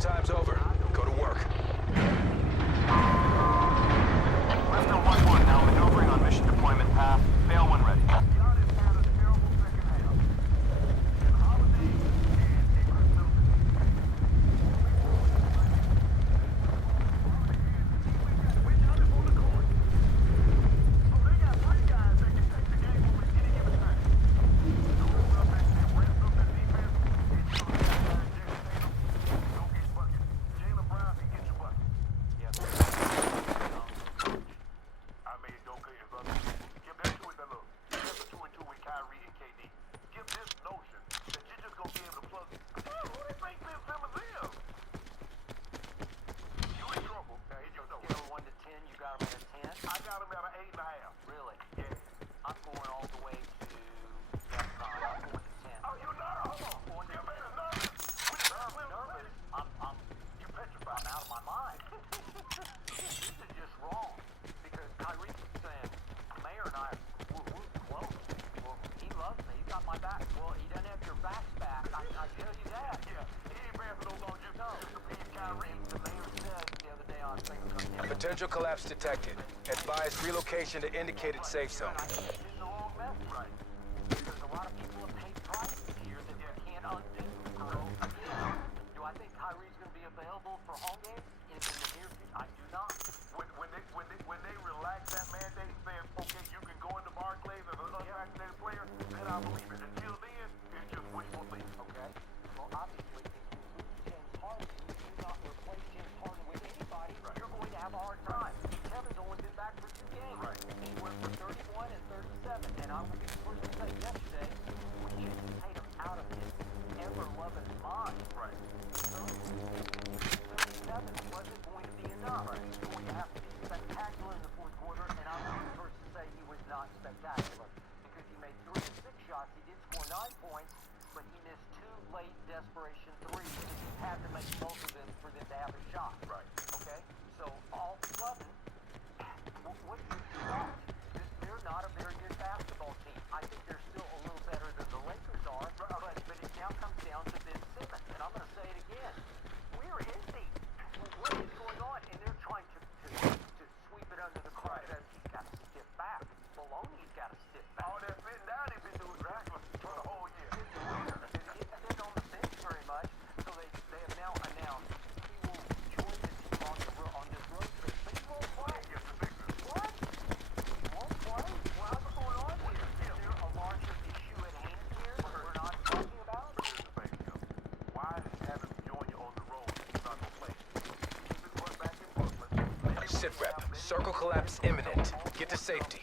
Static time's over. Go to work. Lifter 1-1 now maneuvering on mission deployment path. Fail when ready. Potential collapse detected. Advise relocation to indicated safe zone. Sitrep, circle collapse imminent. Get to safety.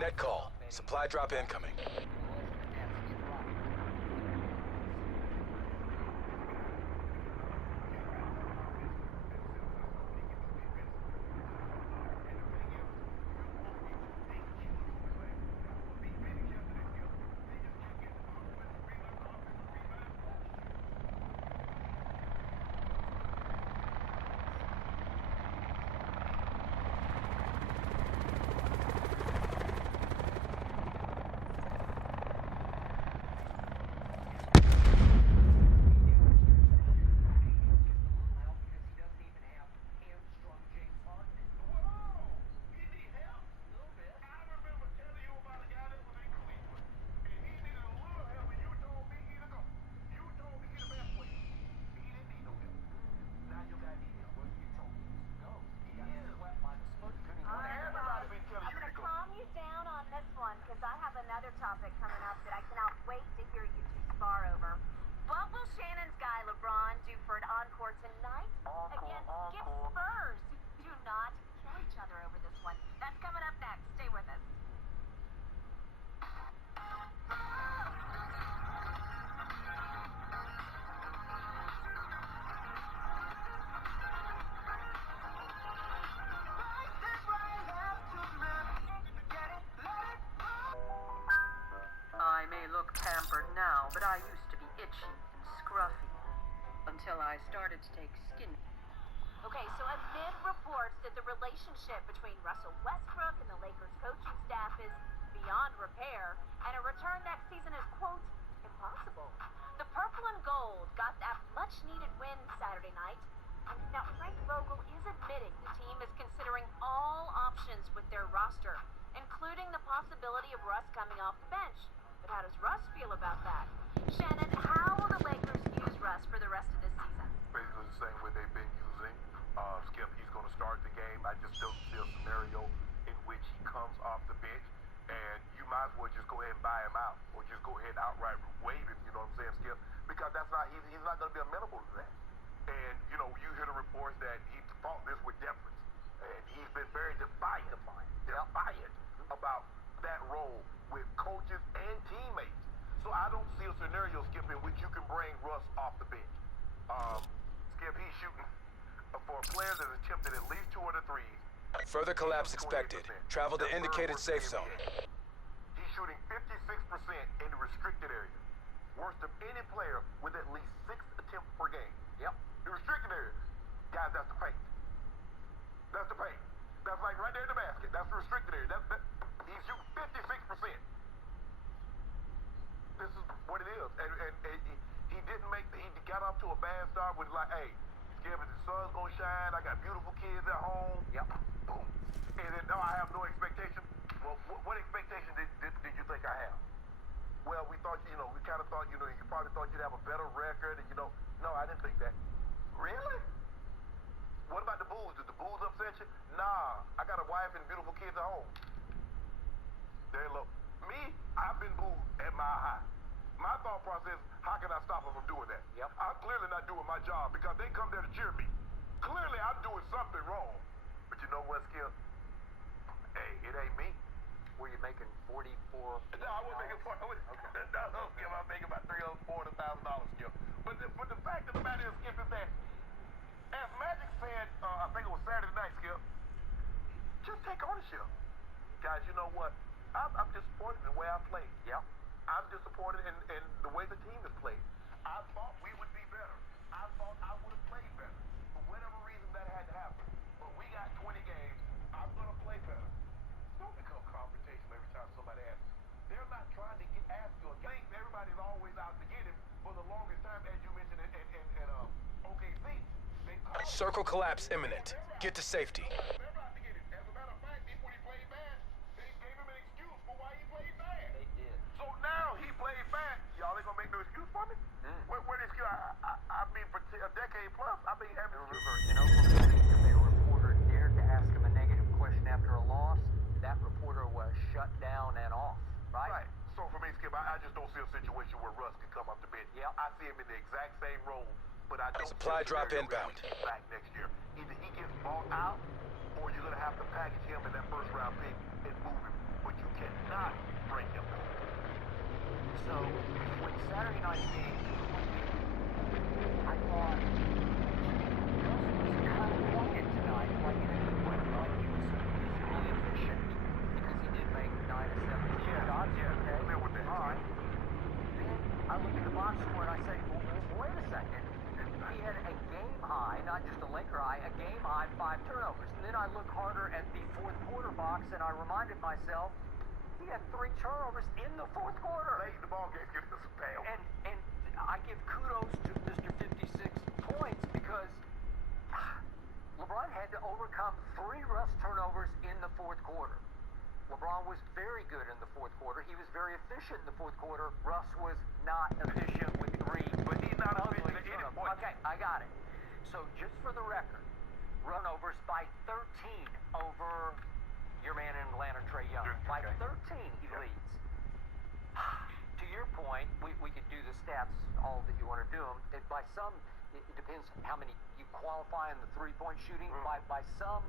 Net call. Supply drop incoming. other topic coming up that I cannot wait to hear you two spar over. What will Shannon's guy LeBron do for an encore tonight against Skip Spurs? Do not kill each other over this one. That's coming up next. Stay with us. I may look pampered now, but I used to be itchy and scruffy until I started to take skin. Okay, so amid reports that the relationship between Russell Westbrook and the Lakers coaching staff is beyond repair, and a return next season is, quote, impossible. The purple and gold got that much-needed win Saturday night. And now Frank Vogel is admitting the team is considering all options with their roster, including the possibility of Russ coming off the bench. But how does Russ feel about that? Shannon, how will the Lakers use Russ for the rest of this season? Basically the same way they've been using. Skip, he's going to start the game. I just don't see a scenario in which he comes off the bench, and you might as well just go ahead and buy him out, or just go ahead and outright waive him, you know what I'm saying, Skip? Because that's not, he's not going to be amenable to that. And, you know, you hear the reports that he fought this with deference, and he's been very defiant about that role with coaches and teammates. So I don't see a scenario, Skip, in which you can bring Russ off the bench. Skip, he's shooting for a player that attempted at least 2 of the threes. Further collapse expected. Travel to indicated safe zone. He's shooting 56% in the restricted area. Worst of any player with at least 6 attempts per game. Yep. The restricted area. Guys, that's the paint. That's the paint. That's like right there in the basket. That's the restricted area. He's shooting 56%. This is what it is. And he didn't make, he got off to a bad start with like, hey, Skip, the sun's gonna shine. I got beautiful kids at home. Yep. Boom. And then, no, I have no expectation. Well, what expectation did you think I have? Well, we thought, you know, we kind of thought, you know, you probably thought you'd have a better record, and, you know, no, I didn't think that. Really? What about the booze? Did the booze upset you? Nah, I got a wife and beautiful kids at home. There, look. Me, I've been booed at my high. My thought process, how can I stop them from doing that? Yep. I'm clearly not doing my job because they come there to cheer me. Clearly, I'm doing something wrong. But you know what, Skip? Hey, it ain't me. Were you making 44? No, I wasn't making 40. Okay. No, Skip, I'm making about $300,000, Skip. But the fact of the matter is, Skip, is that as Magic said, I think it was Saturday night, Skip, just take ownership. Guys, you know what? I'm disappointed in the way I played. Yep. I'm disappointed in the way the team has played. I thought we would be better. I thought I would have played better. For whatever reason, that had to happen. But we got 20 games. I'm going to play better. Don't become confrontational every time somebody asks. They're not trying to ask you a game. Everybody's always out to get him for the longest time, as you mentioned in OKC. Circle collapse imminent. Get to safety. They're out to get him. As a matter of fact, when he played bad, they gave him an excuse for why he played bad. They did. So now he played bad. Y'all ain't gonna make no excuse for me? Where the excuse? I mean, for a decade plus, I've been having excuses. In Oklahoma City, if a reporter dared to ask him a negative question after a loss, that reporter was shut down and off, right? Right. So for me, Skip, I just don't see a situation where Russ can come up to bench. Yep. I see him in the exact same role, but I don't Supply see a drop scenario where inbound. he's back next year. Either he gets bought out, or you're gonna have to package him in that first round pick and move him. But you cannot bring him back. So, when Saturday night's game, I thought Russ was kind of quiet tonight, like in a good way. Like he was really efficient because he did make 9 of 17 shots. Yeah, Okay. familiar with that. All right. Then I look at the box score and I say, well, wait a second. He had a game high, not just a Laker high, a game high 5 turnovers. And then I look harder at the fourth quarter box and I reminded myself, he had 3 turnovers in the fourth quarter. Late in the ball game, give us a fail. And I give kudos to Mr. 56 points because LeBron had to overcome 3 Russ turnovers in the fourth quarter. LeBron was very good in the fourth quarter. He was very efficient in the fourth quarter. Russ was not efficient with 3. But he's not efficient ugly at any turnovers. point. Okay, I got it. So just for the record, runovers by 13 over your man in Atlanta, Trey Young. Okay. By 13 he leads. could do the stats all that you want to do them. By some, it depends how many you qualify in the three-point shooting. By some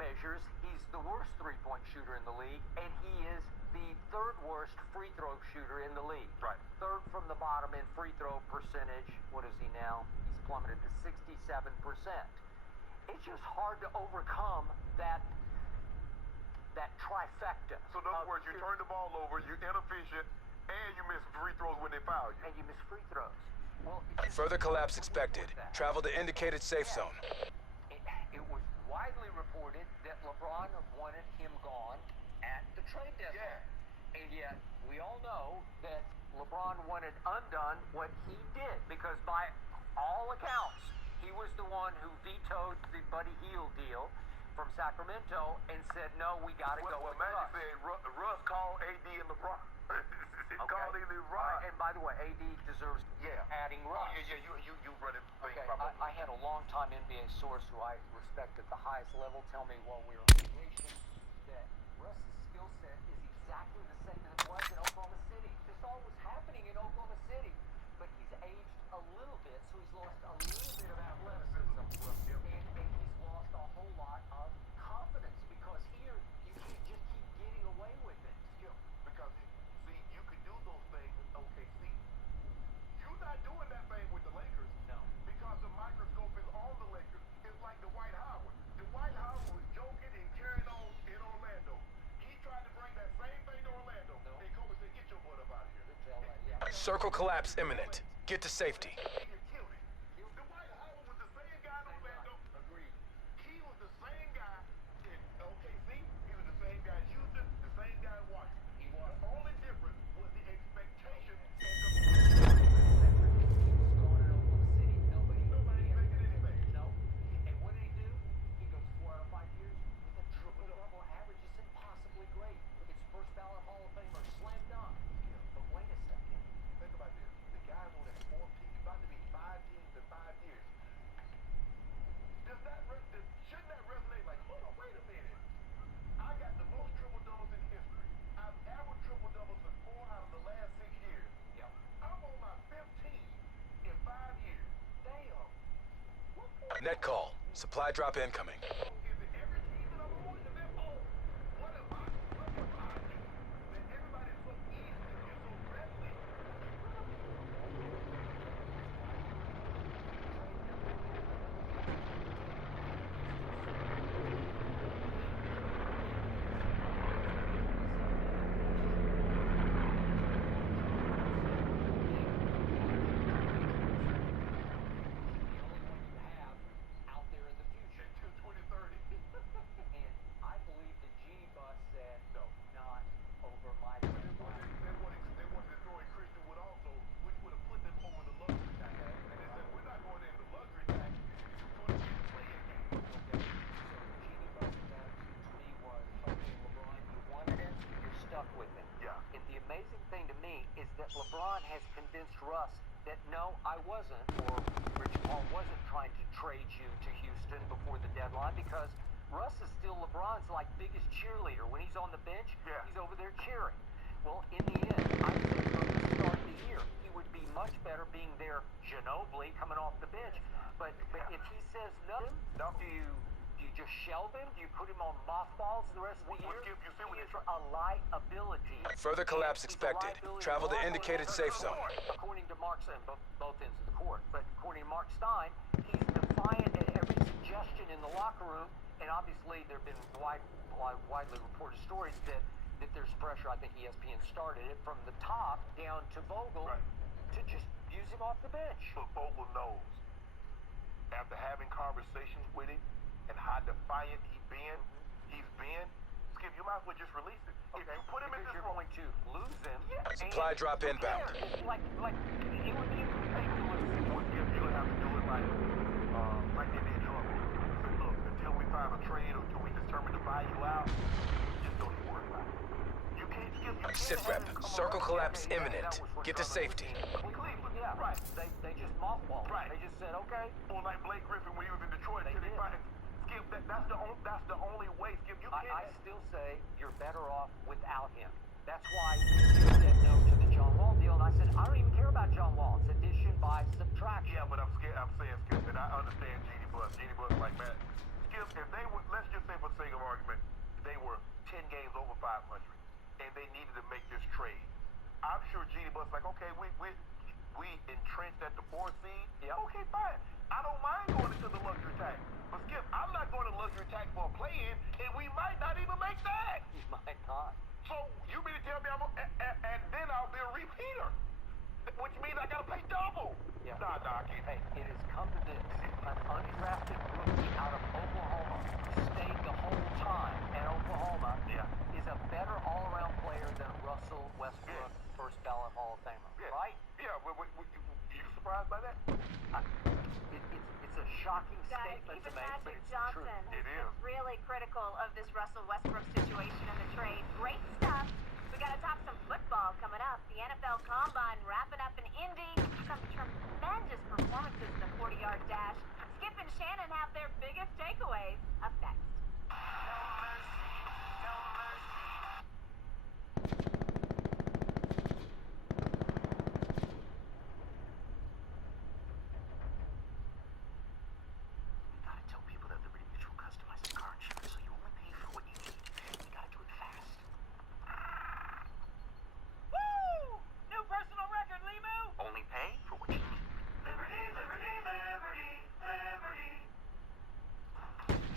measures, he's the worst three-point shooter in the league, and he is the third worst free throw shooter in the league. Right. Third from the bottom in free throw percentage. What is he now? He's plummeted to 67%. It's just hard to overcome that trifecta. So in other words, you turn the ball over, you're inefficient, and you miss free throws when they foul you. And you miss free throws. Well, Further collapse expected. Travel to indicated safe zone. It was widely reported that LeBron wanted him gone at the trade deadline. Yeah. And yet, we all know that LeBron wanted undone what he did, because by all accounts, he was the one who vetoed the Buddy Hield deal from Sacramento and said, no, we got to go with Magic Russ. said Russ called AD and LeBron. He called him LeBron. And by the way, AD deserves adding Russ. You run it. Okay, I had a long-time NBA source who I respect at the highest level tell me while we were on vacation that Russ's skill set is exactly the same as it was in Oklahoma City. This all was happening in Oklahoma City, but he's aged a little bit, so he's lost a little bit of athleticism, and he's lost a whole lot of confidence, because here you can't just keep getting away with it. Because, see, you can do those things with OKC. You're not doing that thing with the Lakers. No. Because the microscope is on the Lakers. It's like Dwight Howard. Dwight Howard was joking and carrying on in Orlando. He tried to bring that same thing to Orlando. No. And Kobe said, get your butt up out of here. Circle collapse imminent. Get to safety. He killed him. Dwight Howard was the same guy in Orlando. Agreed. He was the same guy in OKC. He was the same guy in Houston. The same guy in Washington. He was. The only difference was the expectation and the Nobody expected anything. No. And what did he do? He goes 4 out of 5 years with a triple-double average. It's impossibly great. It's first ballot Hall of Famer, slam dunk. But wait a second. Think about this. The guy's on that 4 team, about to be 5 teams in 5 years. Shouldn't that resonate like, hold on, wait a minute. I got the most triple doubles in history. I've averaged triple doubles in 4 out of the last 6 years. Yep. I'm on my 15 in 5 years. Damn. What more? Net call. Supply drop incoming. Is it every team that I'm on? And then, what am I? What am I doing? That everybody's so easy and so readily. Out there in the future. Until 2030. And I believe the Genie Bus said, No. not over my timeline. They wanted to throw in Christian Wood also, which would have put them over the luxury tax. And they said, we're not going in the luxury tax. We're going to be the playing game. Okay. So the Genie Bus message to me was, okay, LeBron, you wanted him, you're stuck with him. Yeah. And the amazing thing to me is that LeBron has convinced Russ that no, I wasn't, or Rich Paul wasn't trying to trade you to Houston before the deadline, because Russ is still LeBron's biggest cheerleader. When he's on the bench, he's over there cheering. Well, in the end, I said from the start of the year, he would be much better being there Ginobili coming off the bench. But if he says no, do you just shelve him? Do you put him on mothballs the rest of the year? Skip, you see what He is a liability. Further collapse He's a expected. liability Travel to to indicated safe zone. According to Mark Stein, both ends of the court, but according to Mark Stein, he's defiant at every suggestion in the locker room, and obviously there have been widely reported stories that there's pressure. I think ESPN started it from the top down to Vogel to just use him off the bench. But Vogel knows, after having conversations with him and how defiant he's been, Skip, you might as well just release it. If you put him in Because this you're room, going to lose him. Supply and drop who inbound. cares? Like it would be a mistake to lose him. Well, Skip, you'll have to do it like they did trouble. Say, look, until we find a trade or until we determine the value out, just don't even worry about it. You can't, Skip, you can't Sit rep. have him come Circle around. collapse Yeah, imminent. that was what Get to Charlotte safety. was in Cleveland. Yeah, right. They just mothballed. Right. They just said, okay. Or like Blake Griffin when he was in Detroit. They Until they did. find Skip, that's the only way, Skip. You can't. I still say you're better off without him. That's why you said no to the John Wall deal, and I said I don't even care about they needed to make this trade. I'm sure Genie Bus like, okay, we entrenched at the 4th seed. Yeah, okay, fine. I don't mind going into the luxury tax. But Skip, I'm not going to luxury tax for a play-in, and we might not even make that. You might not. So you mean to tell me and then I'll be a repeater, which means I gotta pay double. Yeah. Nah, I can't. Hey, it has come to this. An undrafted rookie out of Oklahoma stayed the whole time at Oklahoma. Yeah. Is a better all-around player than Russell Westbrook, first ballot Hall of Famer. Yeah. Right? Yeah. You surprised by that? It's a shocking Guys, statement to even make, but Magic it's the Johnson truth. has It been is. really critical of this Russell Westbrook situation in the trade. Great stuff. We gotta talk some football coming up. The NFL Combine wrapping up in Indy. Some tremendous performances in the 40-yard dash. Skip and Shannon have their biggest takeaways up next. You gotta tell people that Liberty Mutual customizes car insurance, so you only pay for what you need. You gotta do it fast. Woo! New personal record, Limu! Only pay for what you need.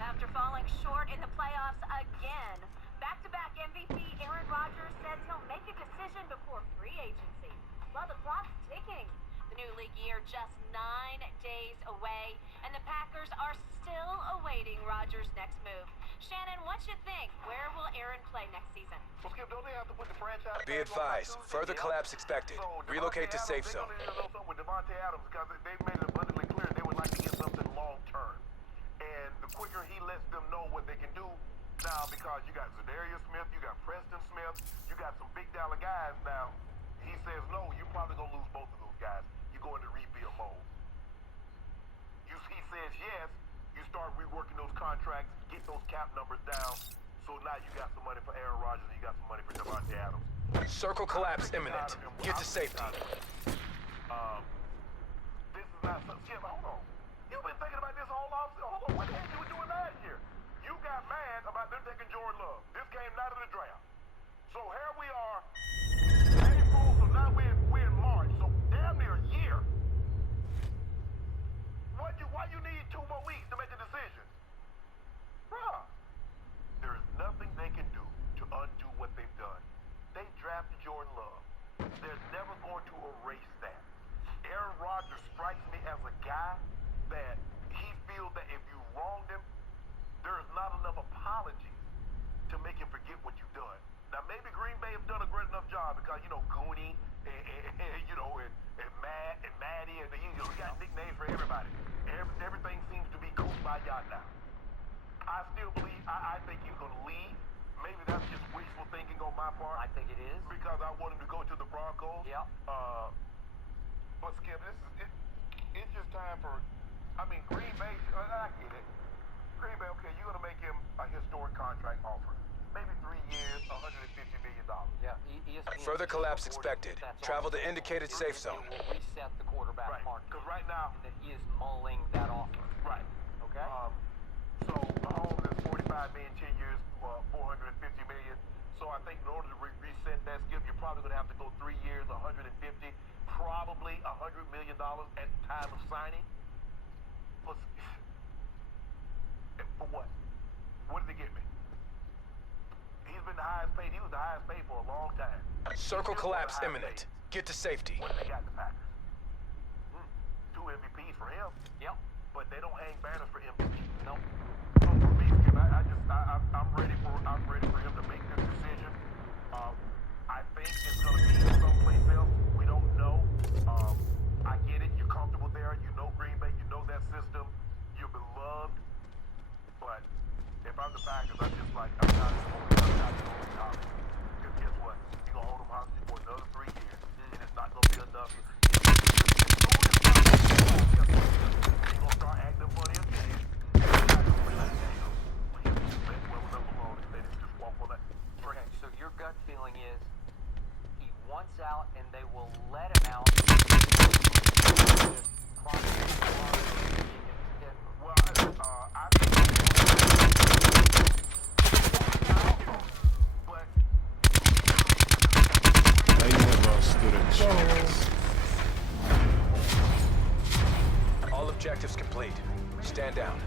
After falling short in the playoffs again, back-to-back MVP Aaron Rodgers says he'll make a decision before free agency. While the clock's ticking, the new league year just 9 days away, and the Packers are still awaiting Rodgers' next move. Shannon, what you think? Where will Aaron play next season? Well, Skip, don't they have to put the franchise Be tag on by advised, Tuesday? further Yeah. collapse expected. So, Relocate to Devontae safe Adams, zone. They're gonna need to know something with Devontae Adams because they've made it abundantly clear they would like to get something long term. And the quicker he lets them know what they can do now, because you got Zadarius Smith, you got Preston Smith, you got some big dollar guys now. He says no, you're probably gonna lose both of those guys. You go into rebuild mode. He says yes, you start reworking those contracts, get those cap numbers down. So now you got some money for Aaron Rodgers and you got some money for Devontae Adams. Circle collapse imminent. Get to safety. This is not some shit. Hold on. You've been thinking about this whole offseason. Hold on. What the hell you were doing last year? You got mad about them taking Jordan Love. This came out of the draft. So here we are, April. So now we're in March. So damn near a year. Why you need 2 more weeks to make a decision? Bruh. There is nothing they can do to undo what they've done. They drafted Jordan Love. They're never going to erase that. Aaron Rodgers strikes me as a guy that he feels that if you wronged him, there is not enough apology to make him forget what you've done. Now maybe Green Bay have done a great enough job because Goonie and Matt and Maddie and we got nicknames for everybody. Everything seems to be kumbaya now. I still believe, I think he's going to leave. Maybe that's just wishful thinking on my part. I think it is. Because I want him to go to the Broncos. Yeah. But Skip, it's just time for, Green Bay, I get it. Green Bay, okay, you're going to make him a historic contract offer. Maybe 3 years, $150 million. Yeah. ESPN Further collapse reported expected. that's Travel to all. indicated safe zone. It will reset the quarterback Right, market. because right now, And that he is mulling that offer. right. Okay? So Mahomes is 45 million, 10 years, 450 million. So I think in order to reset that, Skip, you're probably going to have to go 3 years, 150, probably $100 million at the time of signing. But for what? What did they get me? He's been the highest paid. He was the highest paid for a long time. Circle He's still collapse the highest imminent. Get to safety. paid. What do they got in the Packers? 2 MVPs for him, Yep. but they don't hang banners for MVP. Nope. So for me, Skip, I'm ready for him to make this decision. I think it's going to be someplace else. We don't know. I get it. You're comfortable there. You know Green Bay. You know that system. You're beloved. But if I'm the Packers, I'm just like, I'm not going hostage. Because guess what? You're going to hold them hostage for another 3 years, and it's not going to be enough. You're going to start acting funny again. Okay, so your gut feeling is he wants out and they will let him out. Well, I think but Stand down.